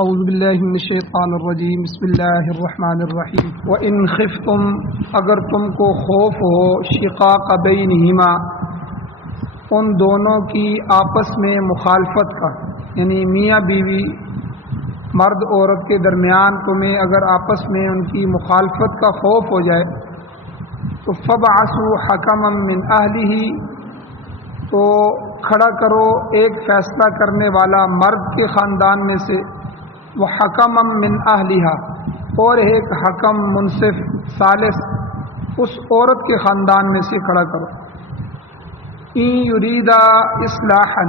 اعوذ باللہ من الشیطان الرجیم بسم اللہ الرحمن الرحیم وَإِنْ خِفْتُمْ اگر تم کو خوف ہو شقاق بینہما ان دونوں کی آپس میں مخالفت کا، یعنی میاں بیوی مرد عورت کے درمیان تمہیں اگر آپس میں ان کی مخالفت کا خوف ہو جائے تو فَبْعَثُوا حَكَمًا مِّنْ أَهْلِهِ تو کھڑا کرو ایک فیصلہ کرنے والا مرد کے خاندان میں سے، وہ حکم من اہلہا اور ایک حکم منصف ثالث اس عورت کے خاندان میں سے کھڑا کرو۔ ان یریدا اصلاحا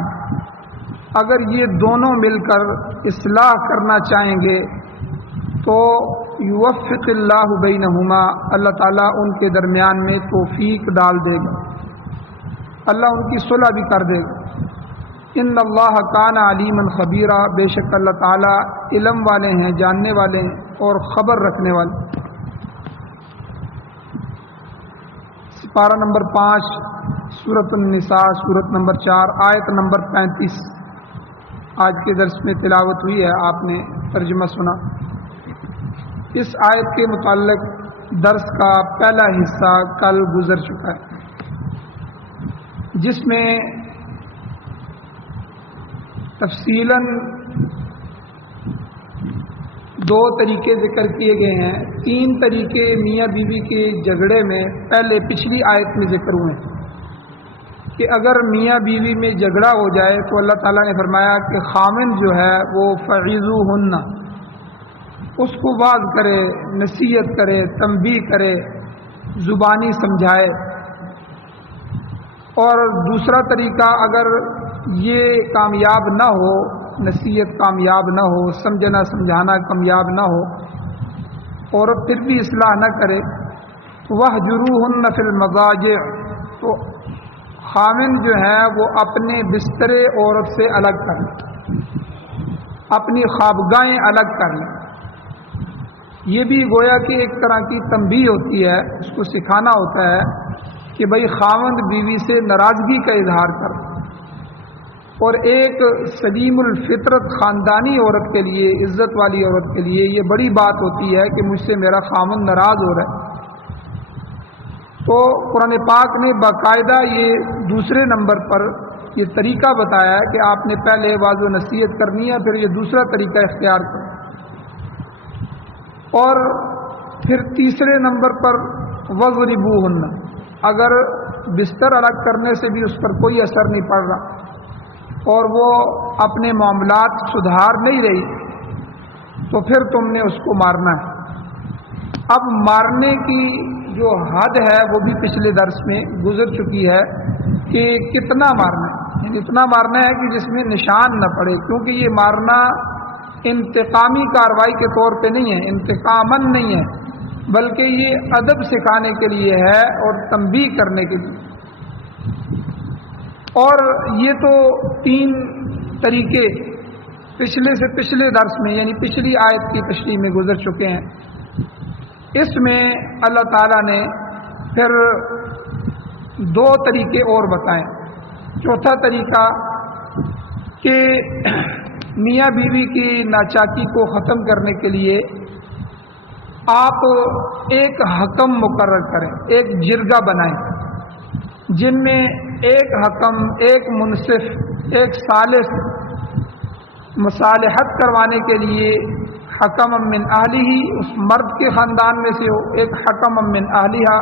اگر یہ دونوں مل کر اصلاح کرنا چاہیں گے تو یوفق اللہ بینہما اللہ تعالیٰ ان کے درمیان میں توفیق ڈال دے گا، اللہ ان کی صلح بھی کر دے گا۔ ان اللہ کان علیما خبیرا بے شک اللہ تعالیٰ علم والے ہیں، جاننے والے ہیں اور خبر رکھنے والے۔ سپارہ نمبر 5 سورۃ النساء سورۃ نمبر 4 آیت نمبر 35 آج کے درس میں تلاوت ہوئی ہے، آپ نے ترجمہ سنا۔ اس آیت کے متعلق درس کا پہلا حصہ کل گزر چکا ہے، جس میں تفصیلاً 2 طریقے ذکر کیے گئے ہیں۔ 3 طریقے میاں بیوی کے جھگڑے میں پہلے پچھلی آیت میں ذکر ہوئے ہیں کہ اگر میاں بیوی میں جھگڑا ہو جائے تو اللہ تعالیٰ نے فرمایا کہ خاوند جو ہے وہ فعظوہن اس کو واعظ کرے، نصیحت کرے، تنبیہ کرے، زبانی سمجھائے۔ اور دوسرا طریقہ اگر یہ کامیاب نہ ہو، نصیحت کامیاب نہ ہو، سمجھنا سمجھانا کامیاب نہ ہو، عورت پھر بھی اصلاح نہ کرے، وَاهْجُرُوهُنَّ فِي الْمَضَاجِعِ تو خاوند جو ہے وہ اپنے بسترے عورت سے الگ کر لیں، اپنی خوابگاہیں الگ کر لیں۔ یہ بھی گویا کہ ایک طرح کی تنبیہ ہوتی ہے، اس کو سکھانا ہوتا ہے کہ بھئی خاوند بیوی سے ناراضگی کا اظہار کر، اور ایک سلیم الفطرت خاندانی عورت کے لیے، عزت والی عورت کے لیے یہ بڑی بات ہوتی ہے کہ مجھ سے میرا خاوند ناراض ہو رہا ہے۔ تو قرآن پاک نے باقاعدہ یہ دوسرے نمبر پر یہ طریقہ بتایا ہے کہ آپ نے پہلے واضح و نصیحت کرنی ہے، پھر یہ دوسرا طریقہ اختیار کرنا، اور پھر تیسرے نمبر پر وَاضْرِبُوهُنَّ اگر بستر الگ کرنے سے بھی اس پر کوئی اثر نہیں پڑ رہا اور وہ اپنے معاملات سدھار نہیں رہی تو پھر تم نے اس کو مارنا ہے۔ اب مارنے کی جو حد ہے وہ بھی پچھلے درس میں گزر چکی ہے کہ کتنا مارنا ہے، یعنی اتنا مارنا ہے کہ جس میں نشان نہ پڑے، کیونکہ یہ مارنا انتقامی کارروائی کے طور پہ نہیں ہے، انتقاماً نہیں ہے، بلکہ یہ ادب سکھانے کے لیے ہے اور تنبیہ کرنے کے لیے۔ اور یہ تو 3 طریقے پچھلے سے پچھلے درس میں یعنی پچھلی آیت کی تشریح میں گزر چکے ہیں۔ اس میں اللہ تعالیٰ نے پھر 2 طریقے اور بتائیں۔ چوتھا طریقہ کہ میاں بیوی کی ناچاکی کو ختم کرنے کے لیے آپ ایک حکم مقرر کریں، ایک جرگہ بنائیں جن میں ایک حکم، ایک منصف، ایک ثالث مصالحت کروانے کے لیے حکم من اہلہ اس مرد کے خاندان میں سے ہو، ایک حکم من اہلہا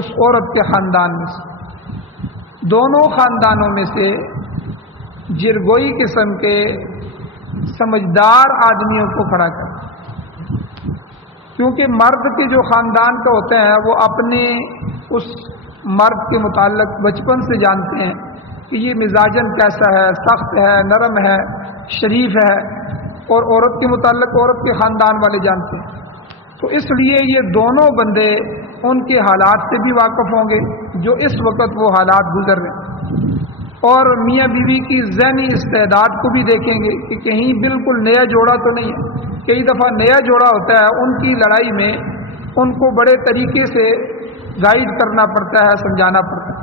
اس عورت کے خاندان میں سے، دونوں خاندانوں میں سے جرگوئی قسم کے سمجھدار آدمیوں کو کھڑا کر، کیونکہ مرد کے جو خاندان کا ہوتے ہیں وہ اپنے اس مرد کے متعلق بچپن سے جانتے ہیں کہ یہ مزاجن کیسا ہے، سخت ہے، نرم ہے، شریف ہے، اور عورت کے متعلق عورت کے خاندان والے جانتے ہیں۔ تو اس لیے یہ دونوں بندے ان کے حالات سے بھی واقف ہوں گے جو اس وقت وہ حالات گزر رہے ہیں، اور میاں بیوی کی ذہنی استعداد کو بھی دیکھیں گے کہ کہیں بالکل نیا جوڑا تو نہیں ہے۔ کئی دفعہ نیا جوڑا ہوتا ہے، ان کی لڑائی میں ان کو بڑے طریقے سے گائیڈ کرنا پڑتا ہے، سمجھانا پڑتا ہے۔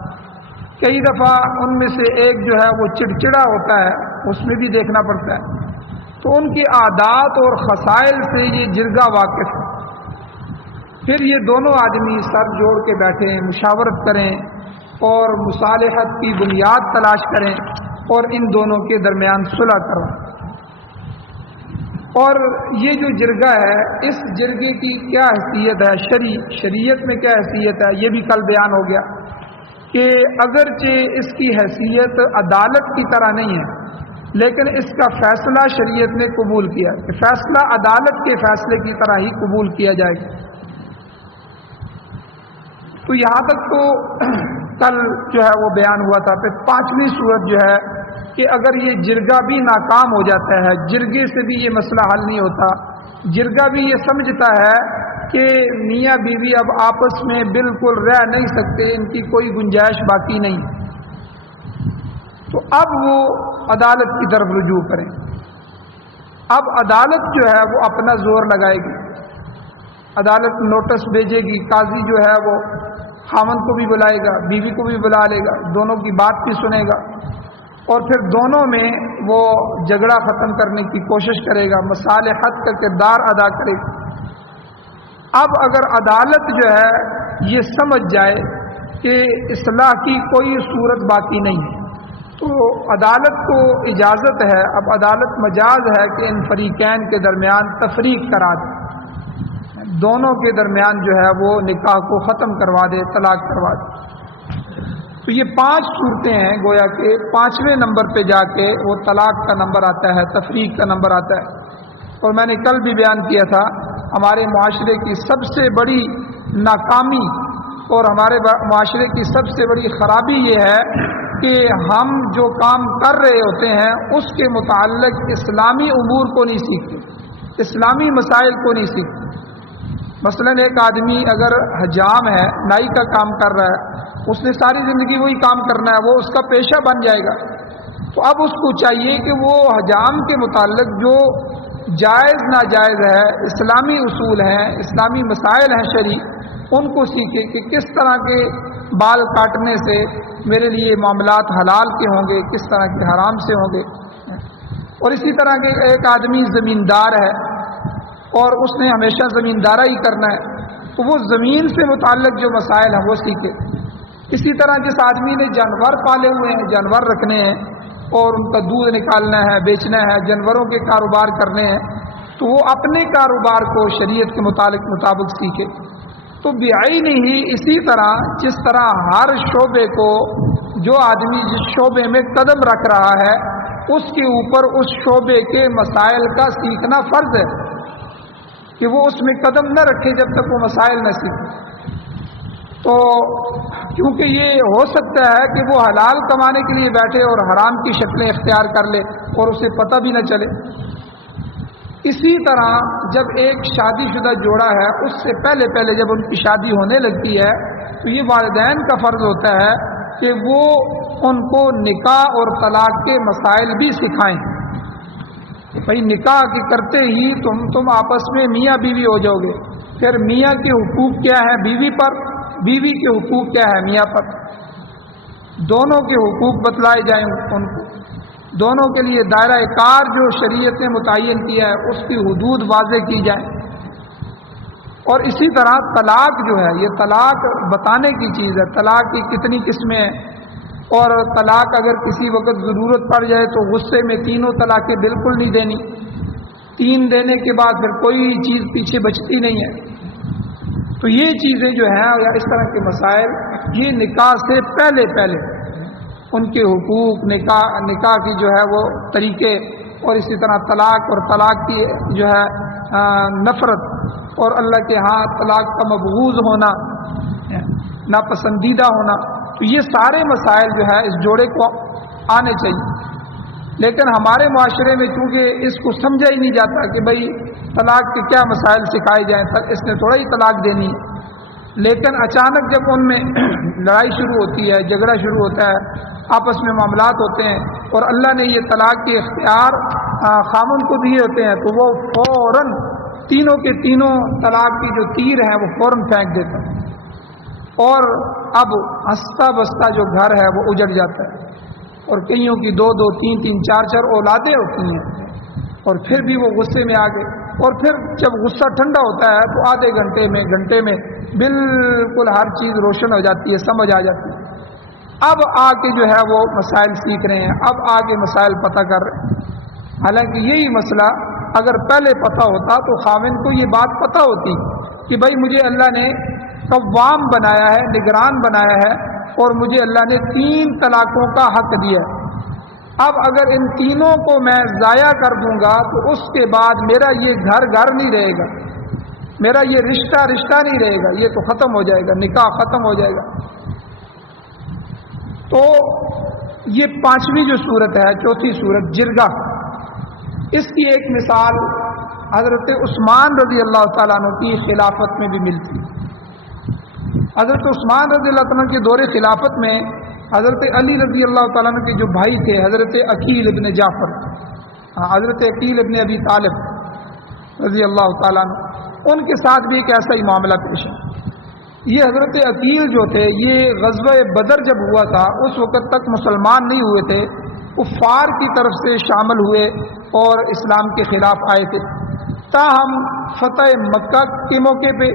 کئی دفعہ ان میں سے ایک جو ہے وہ چڑچڑا ہوتا ہے، اس میں بھی دیکھنا پڑتا ہے۔ تو ان کی عادات اور خصائل سے یہ جرگہ واقف ہے۔ پھر یہ دونوں آدمی سر جوڑ کے بیٹھیں، مشاورت کریں اور مصالحت کی بنیاد تلاش کریں اور ان دونوں کے درمیان صلح کروائیں۔ اور یہ جو جرگہ ہے، اس جرگے کی کیا حیثیت ہے، شریعت میں کیا حیثیت ہے، یہ بھی کل بیان ہو گیا کہ اگرچہ اس کی حیثیت عدالت کی طرح نہیں ہے، لیکن اس کا فیصلہ شریعت نے قبول کیا کہ فیصلہ عدالت کے فیصلے کی طرح ہی قبول کیا جائے گا۔ تو یہاں تک تو کل جو ہے وہ بیان ہوا تھا۔ پھر پانچویں صورت جو ہے کہ اگر یہ جرگہ بھی ناکام ہو جاتا ہے، جرگے سے بھی یہ مسئلہ حل نہیں ہوتا، جرگہ بھی یہ سمجھتا ہے کہ میاں بیوی اب آپس میں بالکل رہ نہیں سکتے، ان کی کوئی گنجائش باقی نہیں، تو اب وہ عدالت کی طرف رجوع کریں۔ اب عدالت جو ہے وہ اپنا زور لگائے گی، عدالت نوٹس بھیجے گی، قاضی جو ہے وہ خاوند کو بھی بلائے گا، بیوی کو بھی بلا لے گا، دونوں کی بات بھی سنے گا اور پھر دونوں میں وہ جھگڑا ختم کرنے کی کوشش کرے گا، مصالحت کا کردار ادا کرے گا۔ اب اگر عدالت جو ہے یہ سمجھ جائے کہ اصلاح کی کوئی صورت باقی نہیں ہے، تو عدالت کو اجازت ہے، اب عدالت مجاز ہے کہ ان فریقین کے درمیان تفریق کرا دے، دونوں کے درمیان جو ہے وہ نکاح کو ختم کروا دے، طلاق کروا دے۔ تو یہ 5 صورتیں ہیں، گویا کہ 5ویں نمبر پہ جا کے وہ طلاق کا نمبر آتا ہے، تفریق کا نمبر آتا ہے۔ اور میں نے کل بھی بیان کیا تھا، ہمارے معاشرے کی سب سے بڑی ناکامی اور ہمارے معاشرے کی سب سے بڑی خرابی یہ ہے کہ ہم جو کام کر رہے ہوتے ہیں اس کے متعلق اسلامی امور کو نہیں سیکھتے، اسلامی مسائل کو نہیں سیکھتے۔ مثلا ایک آدمی اگر حجام ہے، نائی کا کام کر رہا ہے، اس نے ساری زندگی وہی کام کرنا ہے، وہ اس کا پیشہ بن جائے گا، تو اب اس کو چاہیے کہ وہ حجام کے متعلق جو جائز ناجائز ہے، اسلامی اصول ہیں، اسلامی مسائل ہیں شرعی، ان کو سیکھے کہ کس طرح کے بال کاٹنے سے میرے لیے معاملات حلال کے ہوں گے، کس طرح کے حرام سے ہوں گے۔ اور اسی طرح کے ایک آدمی زمیندار ہے اور اس نے ہمیشہ زمیندارہ ہی کرنا ہے، تو وہ زمین سے متعلق جو مسائل ہیں وہ سیکھے۔ اسی طرح جس آدمی نے جانور پالے ہوئے ہیں، جانور رکھنے ہیں اور ان کا دودھ نکالنا ہے، بیچنا ہے، جانوروں کے کاروبار کرنے ہیں، تو وہ اپنے کاروبار کو شریعت کے مطابق سیکھے۔ تو بعینہ ہی اسی طرح جس طرح ہر شعبے کو جو آدمی جس شعبے میں قدم رکھ رہا ہے اس کے اوپر اس شعبے کے مسائل کا سیکھنا فرض ہے، کہ وہ اس میں قدم نہ رکھے جب تک وہ مسائل نہ سیکھے۔ تو کیونکہ یہ ہو سکتا ہے کہ وہ حلال کمانے کے لیے بیٹھے اور حرام کی شکلیں اختیار کر لے اور اسے پتہ بھی نہ چلے۔ اسی طرح جب ایک شادی شدہ جوڑا ہے، اس سے پہلے جب ان کی شادی ہونے لگتی ہے تو یہ والدین کا فرض ہوتا ہے کہ وہ ان کو نکاح اور طلاق کے مسائل بھی سکھائیں۔ بھائی نکاح کے کرتے ہی تم آپس میں میاں بیوی ہو جاؤ گے، پھر میاں کے حقوق کیا ہے بیوی پر، بیوی کے حقوق کیا ہے میاں پر، دونوں کے حقوق بتلائے جائیں ان کو، دونوں کے لیے دائرہ کار جو شریعت نے متعین کیا ہے اس کی حدود واضح کی جائیں۔ اور اسی طرح طلاق جو ہے، یہ طلاق بتانے کی چیز ہے، طلاق کی کتنی قسمیں ہیں، اور طلاق اگر کسی وقت ضرورت پڑ جائے تو غصے میں 3 طلاقیں بالکل نہیں دینی، 3 دینے کے بعد پھر کوئی چیز پیچھے بچتی نہیں ہے۔ تو یہ چیزیں جو ہیں یا اس طرح کے مسائل یہ نکاح سے پہلے ان کے حقوق، نکاح کی جو ہے وہ طریقے، اور اسی طرح طلاق اور طلاق کی جو ہے نفرت، اور اللہ کے ہاں طلاق کا مبغوض ہونا، ناپسندیدہ ہونا، تو یہ سارے مسائل جو ہے اس جوڑے کو آنے چاہیے۔ لیکن ہمارے معاشرے میں چونکہ اس کو سمجھا ہی نہیں جاتا کہ بھئی طلاق کے کیا مسائل سکھائے جائیں، اس نے تھوڑا ہی طلاق دینی ہے۔ لیکن اچانک جب ان میں لڑائی شروع ہوتی ہے، جھگڑا شروع ہوتا ہے، آپس میں معاملات ہوتے ہیں اور اللہ نے یہ طلاق کے اختیار خاوند کو دیے ہوتے ہیں، تو وہ فوراً تینوں کے تینوں طلاق کی جو تیر ہیں وہ فوراً پھینک دیتا ہے، اور اب ہنستا بستا جو گھر ہے وہ اجڑ جاتا ہے، اور کئیوں کی 2-2 3-3 4-4 اولادیں ہوتی ہیں، اور پھر بھی وہ غصے میں آ گئے، اور پھر جب غصہ ٹھنڈا ہوتا ہے تو آدھے گھنٹے میں بالکل ہر چیز روشن ہو جاتی ہے، سمجھ آ جاتی ہے۔ اب آ کے جو ہے وہ مسائل سیکھ رہے ہیں، اب آگے مسائل پتہ کر رہے ہیں۔ حالانکہ یہی مسئلہ اگر پہلے پتہ ہوتا تو خاوند کو یہ بات پتہ ہوتی کہ بھائی مجھے اللہ نے قوام بنایا ہے، نگران بنایا ہے، اور مجھے اللہ نے 3 طلاقوں کا حق دیا ہے۔ اب اگر ان تینوں کو میں ضائع کر دوں گا تو اس کے بعد میرا یہ گھر نہیں رہے گا، میرا یہ رشتہ نہیں رہے گا، یہ تو ختم ہو جائے گا، نکاح ختم ہو جائے گا۔ تو یہ 5ویں جو صورت ہے، چوتھی صورت جرگہ، اس کی ایک مثال حضرت عثمان رضی اللہ تعالیٰ عنہ کی خلافت میں بھی ملتی ہے۔ حضرت عثمان رضی اللہ تعالیٰ عنہ کے دور خلافت میں حضرت علی رضی اللہ تعالیٰ عنہ کے جو بھائی تھے، حضرت عقیل ابن جعفر، حضرت عقیل ابن ابی طالب رضی اللہ تعالیٰ عنہ، ان کے ساتھ بھی ایک ایسا ہی معاملہ پیش ہے۔ یہ حضرت عقیل جو تھے، یہ غزوہ بدر جب ہوا تھا اس وقت تک مسلمان نہیں ہوئے تھے، کفار کی طرف سے شامل ہوئے اور اسلام کے خلاف آئے تھے۔ تاہم فتح مکہ کے موقع پہ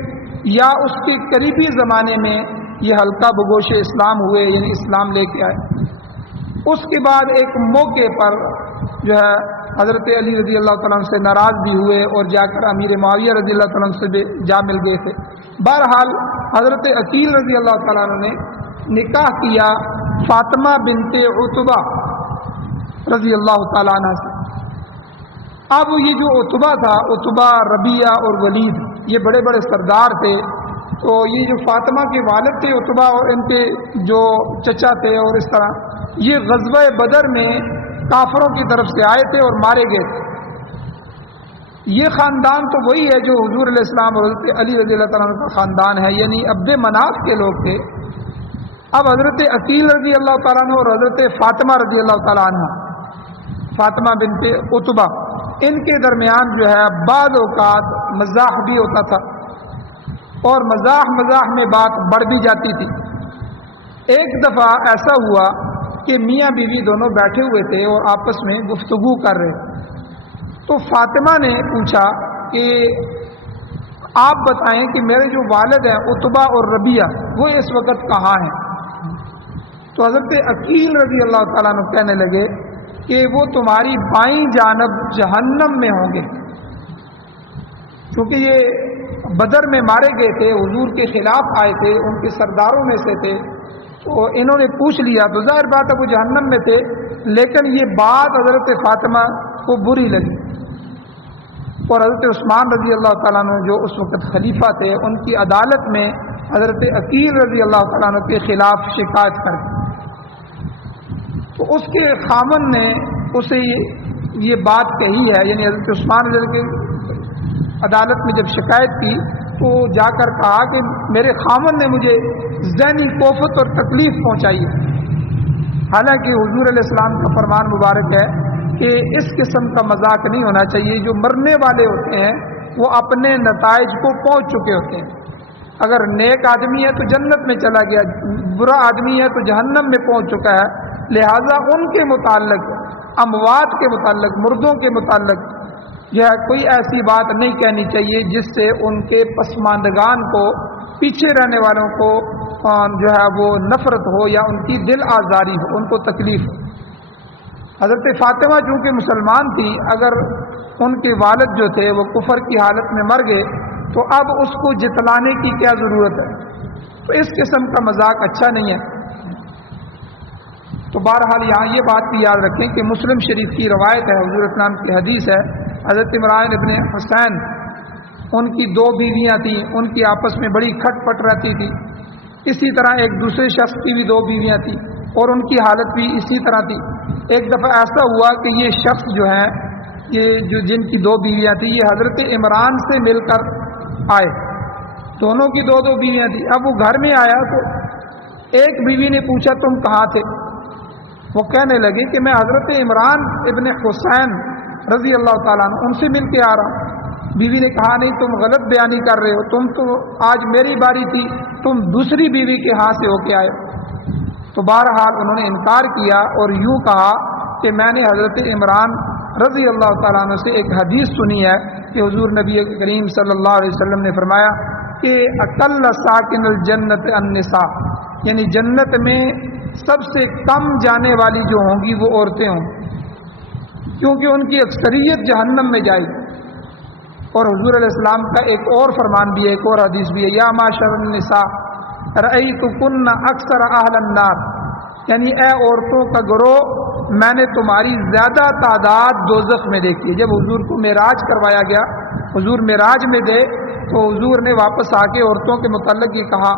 یا اس کے قریبی زمانے میں یہ حلقہ بگوش اسلام ہوئے، یعنی اسلام لے کے آئے۔ اس کے بعد ایک موقع پر جو ہے حضرت علی رضی اللہ تعالیٰ عنہ سے ناراض بھی ہوئے اور جا کر امیر معاویہ رضی اللہ تعالیٰ عنہ سے بھی جا مل گئے تھے۔ بہرحال حضرت عقیل رضی اللہ تعالیٰ عنہ نے نکاح کیا فاطمہ بنت عتبہ رضی اللہ تعالیٰ عنہ سے۔ اب یہ جو عتبہ تھا، عتبہ، ربیعہ اور ولید، یہ بڑے بڑے سردار تھے۔ تو یہ جو فاطمہ کے والد تھے عتبہ، اور ان کے جو چچا تھے، اور اس طرح یہ غزوہ بدر میں کافروں کی طرف سے آئے تھے اور مارے گئے تھے۔ یہ خاندان تو وہی ہے جو حضور علیہ السلام اور حضرت علی رضی اللہ تعالیٰ عنہ کا خاندان ہے، یعنی عبد مناف کے لوگ تھے۔ اب حضرت عقیل رضی اللہ تعالیٰ عنہ اور حضرت فاطمہ رضی اللہ تعالیٰ عنہ، فاطمہ بنت عتبہ، ان کے درمیان جو ہے بعض اوقات مزاح بھی ہوتا تھا، اور مزاح میں بات بڑھ بھی جاتی تھی۔ ایک دفعہ ایسا ہوا کہ میاں بیوی دونوں بیٹھے ہوئے تھے اور آپس میں گفتگو کر رہے تھے۔ تو فاطمہ نے پوچھا کہ آپ بتائیں کہ میرے جو والد ہیں عتبہ اور ربیعہ، وہ اس وقت کہاں ہیں؟ تو حضرت عقیل رضی اللہ تعالیٰ عنہ کہنے لگے کہ وہ تمہاری بائیں جانب جہنم میں ہوں گے، کیونکہ یہ بدر میں مارے گئے تھے، حضور کے خلاف آئے تھے، ان کے سرداروں میں سے تھے۔ تو انہوں نے پوچھ لیا تو ظاہر بات ہے وہ جہنم میں تھے، لیکن یہ بات حضرت فاطمہ کو بری لگی، اور حضرت عثمان رضی اللہ تعالیٰ عنہ جو اس وقت خلیفہ تھے، ان کی عدالت میں حضرت عقیل رضی اللہ تعالیٰ عنہ کے خلاف شکایت کر دی۔ تو اس کے خاوند نے اسے یہ بات کہی ہے، یعنی حضرت عثمان رضی اللہ کی عدالت میں جب شکایت کی تو جا کر کہا کہ میرے خاوند نے مجھے ذہنی کوفت اور تکلیف پہنچائی ہے۔ حالانکہ حضور علیہ السلام کا فرمان مبارک ہے کہ اس قسم کا مذاق نہیں ہونا چاہیے۔ جو مرنے والے ہوتے ہیں وہ اپنے نتائج کو پہنچ چکے ہوتے ہیں۔ اگر نیک آدمی ہے تو جنت میں چلا گیا، برا آدمی ہے تو جہنم میں پہنچ چکا ہے۔ لہٰذا ان کے متعلق، اموات کے متعلق، مردوں کے متعلق یہ کوئی ایسی بات نہیں کہنی چاہیے جس سے ان کے پسماندگان کو، پیچھے رہنے والوں کو جو ہے وہ نفرت ہو یا ان کی دل آزاری ہو، ان کو تکلیف ہو۔ حضرت فاطمہ چونکہ مسلمان تھی، اگر ان کے والد جو تھے وہ کفر کی حالت میں مر گئے تو اب اس کو جتلانے کی کیا ضرورت ہے؟ تو اس قسم کا مذاق اچھا نہیں ہے۔ تو بہرحال یہاں یہ بات بھی یاد رکھیں کہ مسلم شریف کی روایت ہے، حضور اسلام کی حدیث ہے، حضرت عمران ابن حسین، ان کی 2 بیویاں تھیں، ان کی آپس میں بڑی کھٹ پٹ رہتی تھی۔ اسی طرح ایک دوسرے شخص کی بھی 2 بیویاں تھیں اور ان کی حالت بھی اسی طرح تھی۔ ایک دفعہ ایسا ہوا کہ یہ شخص جو ہیں، یہ جن کی 2 بیویاں تھیں، یہ حضرت عمران سے مل کر آئے، دونوں کی 2 بیویاں تھیں۔ اب وہ گھر میں آیا تو ایک بیوی نے پوچھا تم کہاں تھے؟ وہ کہنے لگے کہ میں حضرت عمران ابن حسین رضی اللہ تعالیٰ عنہ ان سے مل کے آ رہا ہوں۔ بیوی نے کہا نہیں، تم غلط بیانی کر رہے ہو، تم تو آج میری باری تھی، تم دوسری بیوی کے ہاں سے ہو کے آئے۔ تو بہرحال انہوں نے انکار کیا اور یوں کہا کہ میں نے حضرت عمران رضی اللہ تعالیٰ عنہ سے ایک حدیث سنی ہے کہ حضور نبی کریم صلی اللہ علیہ وسلم نے فرمایا کہ اقل ساکن الجنت النساء، یعنی جنت میں سب سے کم جانے والی جو ہوں گی وہ عورتیں ہوں گی، کیونکہ ان کی اکثریت جہنم میں جائے گی۔ اور حضور علیہ السلام کا ایک اور فرمان بھی ہے، ایک اور حدیث بھی ہے، یا معاشر النساء رأیتکن اکثر اہل النار، یعنی اے عورتوں کا گروہ میں نے تمہاری زیادہ تعداد دوزخ میں دیکھی ہے۔ جب حضور کو معراج کروایا گیا، حضور معراج میں گئے تو حضور نے واپس آ کے عورتوں کے متعلق یہ کہا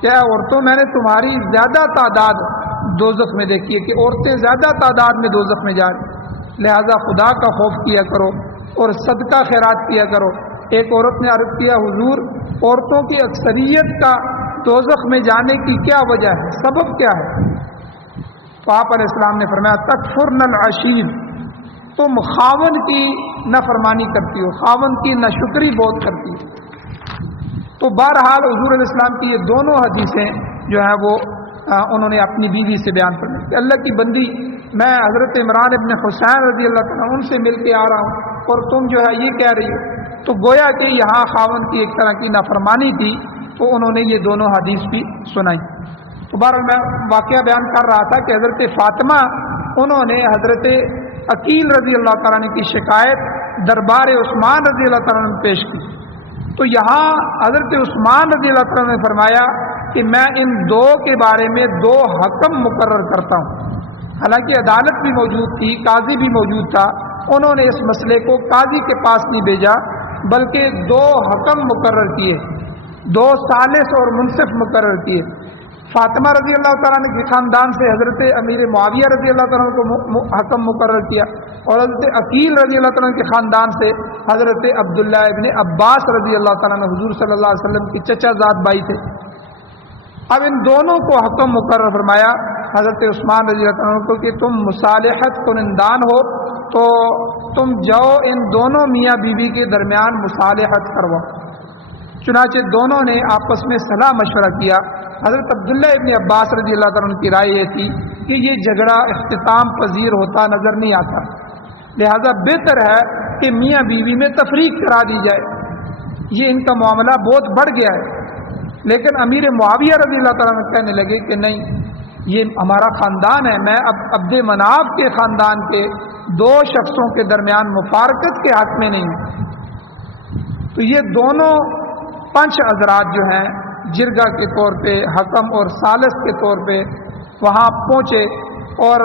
کہ اے عورتوں میں نے تمہاری زیادہ تعداد دوزخ میں دیکھی ہے، کہ عورتیں زیادہ تعداد میں دوزخ میں جا رہی، لہذا خدا کا خوف کیا کرو اور صدقہ خیرات کیا کرو۔ ایک عورت نے عرض کیا حضور عورتوں کی اکثریت کا دوزخ میں جانے کی کیا وجہ ہے، سبب کیا ہے؟ تو آپ علیہ السلام نے فرمایا تکفرن العشیر، تم خاون کی نافرمانی کرتی ہو، خاون کی ناشکری بہت کرتی ہو۔ تو بہرحال حضور علیہ السلام کی یہ دونوں حدیثیں جو ہیں وہ انہوں نے اپنی بیوی سے بیان فرمائی کہ اللہ کی بندی میں حضرت عمران ابن حسین رضی اللہ تعالیٰ ان سے مل کے آ رہا ہوں اور تم جو ہے یہ کہہ رہی ہو، تو گویا کہ یہاں خاون کی ایک طرح کی نافرمانی تھی، تو انہوں نے یہ دونوں حدیث بھی سنائی۔ تو بہرحال میں واقعہ بیان کر رہا تھا کہ حضرت فاطمہ انہوں نے حضرت عقیل رضی اللہ تعالیٰ عنہ کی شکایت دربار عثمان رضی اللہ تعالیٰ عنہ پیش کی، تو یہاں حضرت عثمان رضی اللہ تعالیٰ عنہ نے فرمایا کہ میں ان دو کے بارے میں دو حکم مقرر کرتا ہوں۔ حالانکہ عدالت بھی موجود تھی، قاضی بھی موجود تھا، انہوں نے اس مسئلے کو قاضی کے پاس نہیں بھیجا بلکہ دو حکم مقرر کیے، دو ثالث اور منصف مقرر کیے۔ فاطمہ رضی اللہ تعالیٰ عنہ کے خاندان سے حضرت امیر معاویہ رضی اللہ تعالیٰ عنہ کو حکم مقرر کیا، اور حضرت عقیل رضی اللہ تعالیٰ عنہ کے خاندان سے حضرت عبداللہ ابن عباس رضی اللہ تعالیٰ عنہ حضور صلی اللہ علیہ وسلم کی چچا زاد بھائی تھے۔ اب ان دونوں کو حکم مقرر فرمایا حضرت عثمان رضی اللہ عنہ کو کہ تم مصالحت کنندان ہو تو تم جاؤ ان دونوں میاں بیوی کے درمیان مصالحت کرواؤ۔ چنانچہ دونوں نے آپس میں صلاح مشورہ کیا۔ حضرت عبداللہ ابن عباس رضی اللہ تعالیٰ عنہ کی رائے یہ تھی کہ یہ جھگڑا اختتام پذیر ہوتا نظر نہیں آتا، لہذا بہتر ہے کہ میاں بیوی میں تفریق کرا دی جائے، یہ ان کا معاملہ بہت بڑھ گیا ہے۔ لیکن امیر معاویہ رضی اللہ تعالیٰ عنہ کہنے لگے کہ نہیں، یہ ہمارا خاندان ہے، میں اب عبد مناف کے خاندان کے دو شخصوں کے درمیان مفارقت کے حق میں نہیں ہوں۔ تو یہ دونوں پنچ حضرات جو ہیں جرگہ کے طور پہ، حکم اور ثالث کے طور پہ وہاں پہنچے اور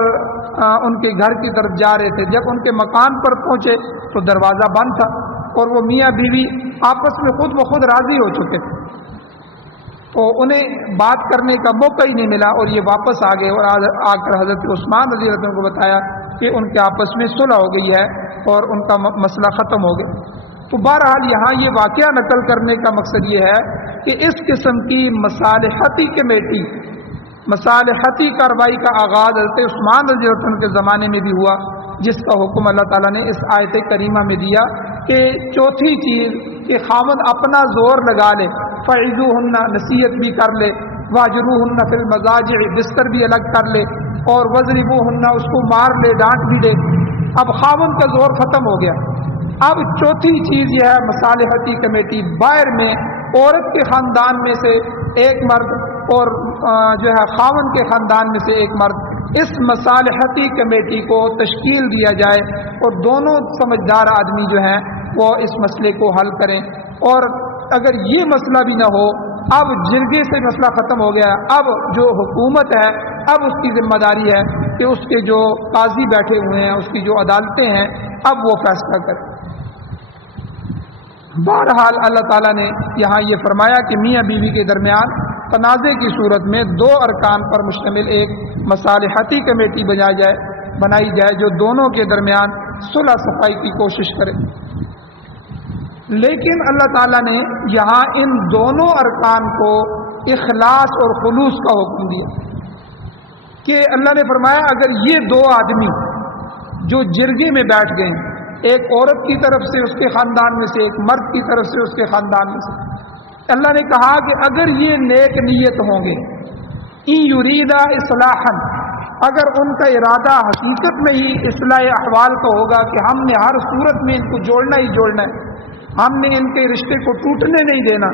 ان کے گھر کی طرف جا رہے تھے۔ جب ان کے مکان پر پہنچے تو دروازہ بند تھا اور وہ میاں بیوی آپس میں خود بخود راضی ہو چکے تھے، تو انہیں بات کرنے کا موقع ہی نہیں ملا، اور یہ واپس آ گئے اور آ کر حضرت عثمان رضی اللہ عنہ کو بتایا کہ ان کے آپس میں صلح ہو گئی ہے اور ان کا مسئلہ ختم ہو گیا۔ تو بہرحال یہاں یہ واقعہ نقل کرنے کا مقصد یہ ہے کہ اس قسم کی مصالحتی کمیٹی، مصالحتی کارروائی کا آغاز حضرت عثمان رضی اللہ عنہ کے زمانے میں بھی ہوا، جس کا حکم اللہ تعالیٰ نے اس آیت کریمہ میں دیا کہ چوتھی چیز کہ خاوند اپنا زور لگا لے، فعظوہن، نصیحت بھی کر لے، واجروہن فی المضاجع، بستر بھی الگ کر لے، اور وضربوہن، اس کو مار لے، ڈانٹ بھی دے۔ اب خاوند کا زور ختم ہو گیا، اب چوتھی چیز یہ ہے مصالحتی کمیٹی، باہر میں عورت کے خاندان میں سے ایک مرد اور جو ہے خاوند کے خاندان میں سے ایک مرد، اس مصالحتی کمیٹی کو تشکیل دیا جائے اور دونوں سمجھدار آدمی جو ہیں وہ اس مسئلے کو حل کریں۔ اور اگر یہ مسئلہ بھی نہ ہو، اب جرگے سے مسئلہ ختم ہو گیا، اب جو حکومت ہے اب اس کی ذمہ داری ہے کہ اس کے جو قاضی بیٹھے ہوئے ہیں، اس کی جو عدالتیں ہیں، اب وہ فیصلہ کریں۔ بہرحال اللہ تعالیٰ نے یہاں یہ فرمایا کہ میاں بیوی کے درمیان تنازع کی صورت میں دو ارکان پر مشتمل ایک مصالحتی کمیٹی بنائی جائے جو دونوں کے درمیان صلح صفائی کی کوشش کرے۔ لیکن اللہ تعالیٰ نے یہاں ان دونوں ارکان کو اخلاص اور خلوص کا حکم دیا کہ اللہ نے فرمایا اگر یہ دو آدمی جو جرگے میں بیٹھ گئے، ایک عورت کی طرف سے اس کے خاندان میں سے، ایک مرد کی طرف سے اس کے خاندان میں سے، اللہ نے کہا کہ اگر یہ نیک نیت ہوں گے، ان یریدا اصلاحا، اگر ان کا ارادہ حقیقت میں ہی اصلاح احوال کا ہوگا کہ ہم نے ہر صورت میں ان کو جوڑنا ہی جوڑنا ہے، ہم نے ان کے رشتے کو ٹوٹنے نہیں دینا،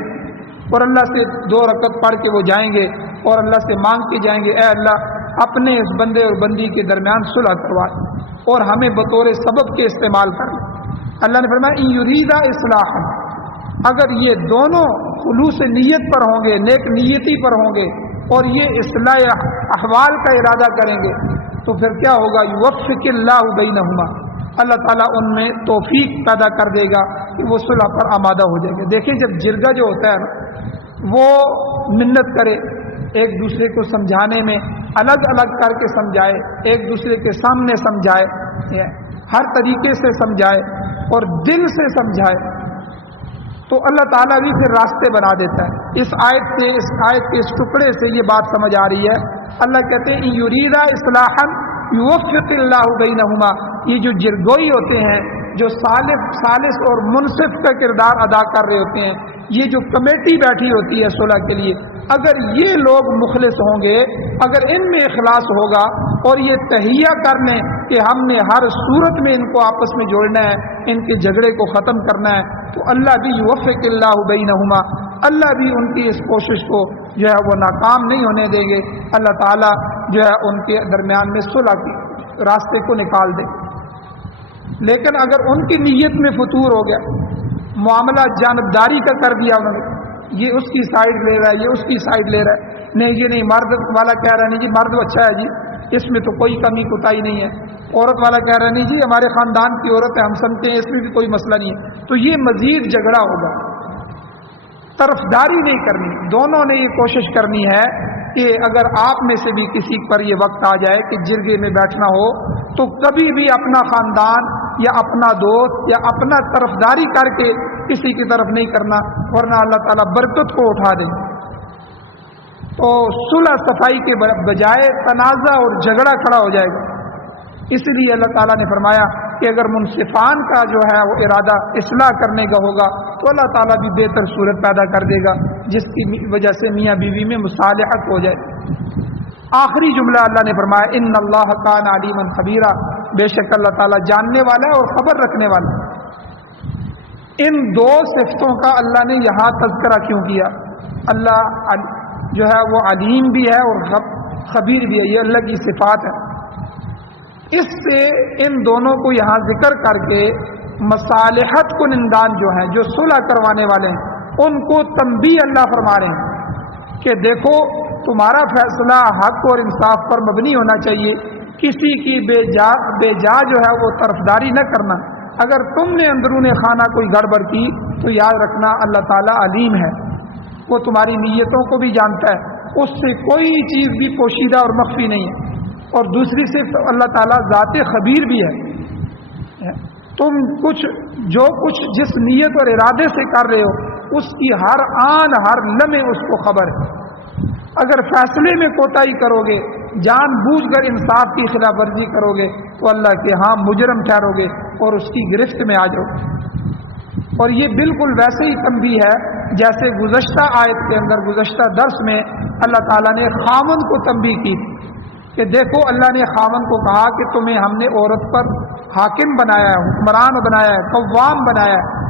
اور اللہ سے 2 رکعت پڑھ کے وہ جائیں گے اور اللہ سے مانگ کے جائیں گے، اے اللہ اپنے اس بندے اور بندی کے درمیان صلح کروا اور ہمیں بطور سبب کے استعمال کر لیں۔ اللہ نے فرمایا ان یریدا اصلاحا، اگر یہ دونوں خلوص نیت پر ہوں گے، نیک نیتی پر ہوں گے اور یہ اصلاح احوال کا ارادہ کریں گے تو پھر کیا ہوگا؟ یوفق اللہ بینہما، اللہ تعالیٰ ان میں توفیق پیدا کر دے گا کہ وہ صلح پر آمادہ ہو جائیں گے۔ دیکھیں جب جرگہ جو ہوتا ہے نا، وہ منت کرے، ایک دوسرے کو سمجھانے میں الگ الگ کر کے سمجھائے، ایک دوسرے کے سامنے سمجھائے، ہر طریقے سے سمجھائے اور دل سے سمجھائے، تو اللہ تعالیٰ بھی پھر راستے بنا دیتا ہے۔ اس آیت کے اس ٹکڑے سے یہ بات سمجھ آ رہی ہے۔ اللہ کہتے ہیں یریدا اصلاحا یوفق اللہ بینہما، یہ جو جرگوئی ہوتے ہیں، جو ثالث اور منصف کا کردار ادا کر رہے ہوتے ہیں، یہ جو کمیٹی بیٹھی ہوتی ہے صلح کے لیے، اگر یہ لوگ مخلص ہوں گے، اگر ان میں اخلاص ہوگا اور یہ تہیہ کر لیں کہ ہم نے ہر صورت میں ان کو آپس میں جوڑنا ہے، ان کے جھگڑے کو ختم کرنا ہے، تو اللہ بھی یوفق اللہ بینہما، اللہ بھی ان کی اس کوشش کو جو ہے وہ ناکام نہیں ہونے دیں گے، اللہ تعالیٰ جو ہے ان کے درمیان میں صلح کے راستے کو نکال دے۔ لیکن اگر ان کی نیت میں فتور ہو گیا، معاملہ جانبداری کا کر دیا انہوں نے، یہ اس کی سائڈ لے رہا ہے، یہ اس کی سائڈ لے رہا ہے، نہیں جی نہیں، مرد والا کہہ رہا ہے نہیں جی مرد اچھا ہے جی، اس میں تو کوئی کمی کوتاہی نہیں ہے، عورت والا کہہ رہا ہے نہیں جی ہمارے خاندان کی عورت ہے، ہم سمجھتے ہیں اس میں بھی کوئی مسئلہ نہیں ہے، تو یہ مزید جھگڑا ہوگا۔ طرفداری نہیں کرنی، دونوں نے یہ کوشش کرنی ہے کہ اگر آپ میں سے بھی کسی پر یہ وقت آ جائے کہ جرگے میں بیٹھنا ہو تو کبھی بھی اپنا خاندان یا اپنا دوست یا اپنا طرفداری کر کے کسی کی طرف نہیں کرنا، ورنہ اللہ تعالیٰ برکت کو اٹھا دیں۔ تو صلح صفائی کے بجائے تنازع اور جھگڑا کھڑا ہو جائے گا، اس لیے اللہ تعالیٰ نے فرمایا کہ اگر منصفان کا جو ہے وہ ارادہ اصلاح کرنے کا ہوگا تو اللہ تعالیٰ بھی بہتر صورت پیدا کر دے گا جس کی وجہ سے میاں بیوی میں مصالحت ہو جائے۔ آخری جملہ اللہ نے فرمایا ان اللہ کان علیما خبیرا، بے شک اللہ تعالیٰ جاننے والا ہے اور خبر رکھنے والا ہے۔ ان 2 صفتوں کا اللہ نے یہاں تذکرہ کیوں کیا؟ اللہ جو ہے وہ علیم بھی ہے اور خبیر بھی ہے، یہ اللہ کی صفات ہے۔ اس سے ان دونوں کو یہاں ذکر کر کے مصالحت کنندان جو ہیں، جو صلح کروانے والے ہیں، ان کو تنبیہ اللہ فرما رہے ہیں کہ دیکھو تمہارا فیصلہ حق اور انصاف پر مبنی ہونا چاہیے، کسی کی بے جا جو ہے وہ طرفداری نہ کرنا۔ اگر تم نے اندرون خانہ کوئی گڑبڑ کی تو یاد رکھنا اللہ تعالیٰ علیم ہے، وہ تمہاری نیتوں کو بھی جانتا ہے، اس سے کوئی چیز بھی پوشیدہ اور مخفی نہیں ہے۔ اور دوسری صرف اللہ تعالیٰ ذات خبیر بھی ہے، تم جو کچھ جس نیت اور ارادے سے کر رہے ہو اس کی ہر آن ہر لمحے اس کو خبر ہے۔ اگر فیصلے میں کوتاہی کرو گے، جان بوجھ کر انصاف کی خلاف ورزی کرو گے تو اللہ کے ہاں مجرم ٹھہرو گے اور اس کی گرفت میں آ جاؤ گے۔ اور یہ بالکل ویسے ہی تنبیہ ہے جیسے گزشتہ آیت کے اندر، گزشتہ درس میں اللہ تعالیٰ نے خاوند کو تنبیہ کی کہ دیکھو اللہ نے خاوند کو کہا کہ تمہیں ہم نے عورت پر حاکم بنایا ہے، حکمران بنایا ہے، قوام بنایا ہے،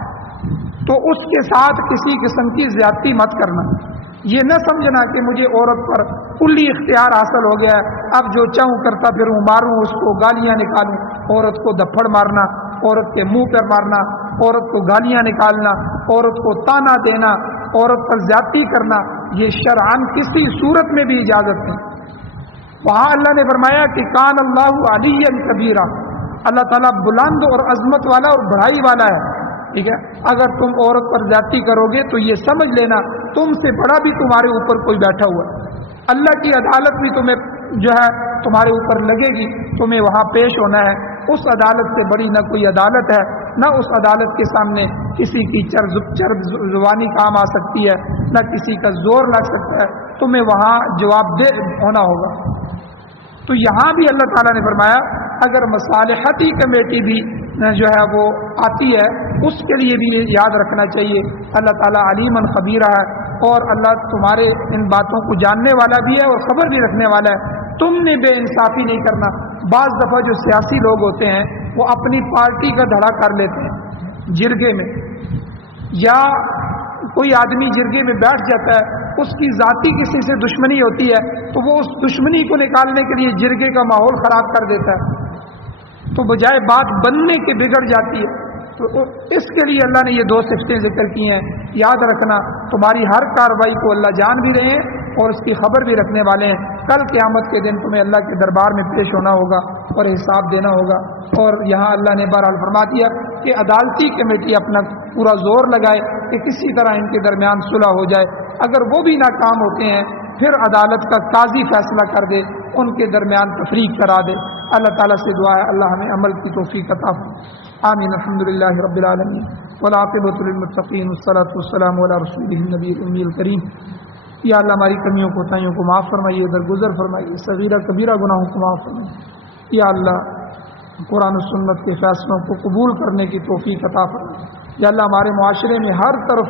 تو اس کے ساتھ کسی قسم کی زیادتی مت کرنا۔ یہ نہ سمجھنا کہ مجھے عورت پر کلی اختیار حاصل ہو گیا ہے، اب جو چاہوں کرتا پھروں، ماروں اس کو، گالیاں نکالوں، عورت کو دھپڑ مارنا، عورت کے منہ پر مارنا، عورت کو گالیاں نکالنا، عورت کو تانا دینا، عورت پر زیادتی کرنا، یہ شرعاً کسی صورت میں بھی اجازت نہیں۔ وہاں اللہ نے فرمایا کہ کان اللہ علیٰ کبیرہ، اللہ تعالیٰ بلند اور عظمت والا اور بڑائی والا ہے، ٹھیک ہے۔ اگر تم عورت پر زیادتی کرو گے تو یہ سمجھ لینا تم سے بڑا بھی تمہارے اوپر کوئی بیٹھا ہوا ہے، اللہ کی عدالت بھی تمہیں جو ہے تمہارے اوپر لگے گی، تمہیں وہاں پیش ہونا ہے۔ اس عدالت سے بڑی نہ کوئی عدالت ہے، نہ اس عدالت کے سامنے کسی کی چرب زبانی کام آ سکتی ہے، نہ کسی کا زور لگ سکتا ہے، تمہیں وہاں جواب دہ ہونا ہوگا۔ تو یہاں بھی اللہ تعالیٰ نے فرمایا اگر مصالحتی کمیٹی بھی جو ہے وہ آتی ہے، اس کے لیے بھی یاد رکھنا چاہیے اللہ تعالیٰ علیمًا خبیرہ ہے، اور اللہ تمہارے ان باتوں کو جاننے والا بھی ہے اور خبر بھی رکھنے والا ہے۔ تم نے بے انصافی نہیں کرنا۔ بعض دفعہ جو سیاسی لوگ ہوتے ہیں وہ اپنی پارٹی کا دھڑا کر لیتے ہیں جرگے میں، یا کوئی آدمی جرگے میں بیٹھ جاتا ہے، اس کی ذاتی کسی سے دشمنی ہوتی ہے تو وہ اس دشمنی کو نکالنے کے لیے جرگے کا ماحول خراب کر دیتا ہے، تو بجائے بات بننے کے بگڑ جاتی ہے۔ تو اس کے لیے اللہ نے یہ دو صفتیں ذکر کی ہیں۔ یاد رکھنا تمہاری ہر کارروائی کو اللہ جان بھی رہے ہیں اور اس کی خبر بھی رکھنے والے ہیں۔ کل قیامت کے دن تمہیں اللہ کے دربار میں پیش ہونا ہوگا اور حساب دینا ہوگا۔ اور یہاں اللہ نے بہرحال فرما دیا کہ عدالتی کمیٹی اپنا پورا زور لگائے کہ کسی طرح ان کے درمیان صلح ہو جائے۔ اگر وہ بھی ناکام ہوتے ہیں پھر عدالت کا قاضی فیصلہ کر دے، ان کے درمیان تفریق کرا دے۔ اللہ تعالیٰ سے دعا ہے اللہ ہمیں عمل کی توفیق عطا فرمائے۔ آمین۔ الحمدللہ رب العالمین والعاقبۃ للمتقین والصلاۃ والسلام علی رسولہ النبی الامی الکریم۔ یا اللہ ہماری کمیوں کوتاہیوں کو معاف فرمائیے، درگزر فرمائیے، صغیرہ کبیرہ گناہوں کو معاف فرمائیے۔ یا اللہ قرآن و سنت کے فیصلوں کو قبول کرنے کی توفیق عطا فرمائیے۔ یا اللہ ہمارے معاشرے میں ہر طرف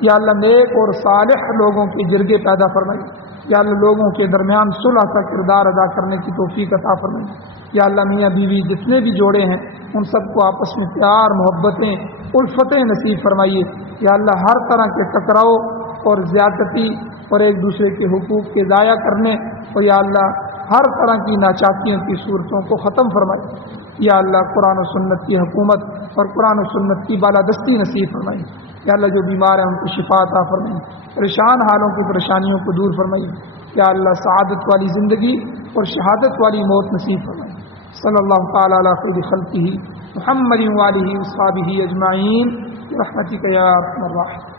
یا اللہ نیک اور صالح لوگوں کے جرگے پیدا فرمائیے۔ یا اللہ لوگوں کے درمیان صلح کا کردار ادا کرنے کی توفیق عطا فرمائیے۔ یا اللہ میاں بیوی جتنے بھی جوڑے ہیں ان سب کو آپس میں پیار، محبتیں، الفتیں نصیب فرمائیے۔ یا اللہ ہر طرح کے ٹکراؤ اور زیادتی اور ایک دوسرے کے حقوق کے ضائع کرنے اور یا اللہ ہر طرح کی ناچاکیوں کی صورتوں کو ختم فرمائے۔ یا اللہ قرآن و سنت کی حکومت اور قرآن و سنت کی بالادستی نصیب فرمائے۔ یا اللہ جو بیمار ہیں ان کو شفا عطا فرمائے، پریشان حالوں کی پریشانیوں کو دور فرمائیے۔ یا اللہ سعادت والی زندگی اور شہادت والی موت نصیب فرمائے۔ صلی اللہ تعالی علی خیر خلقہ محمد وآلہ وصحبہ اجمعین برحمتک یا ارحم الراحمین۔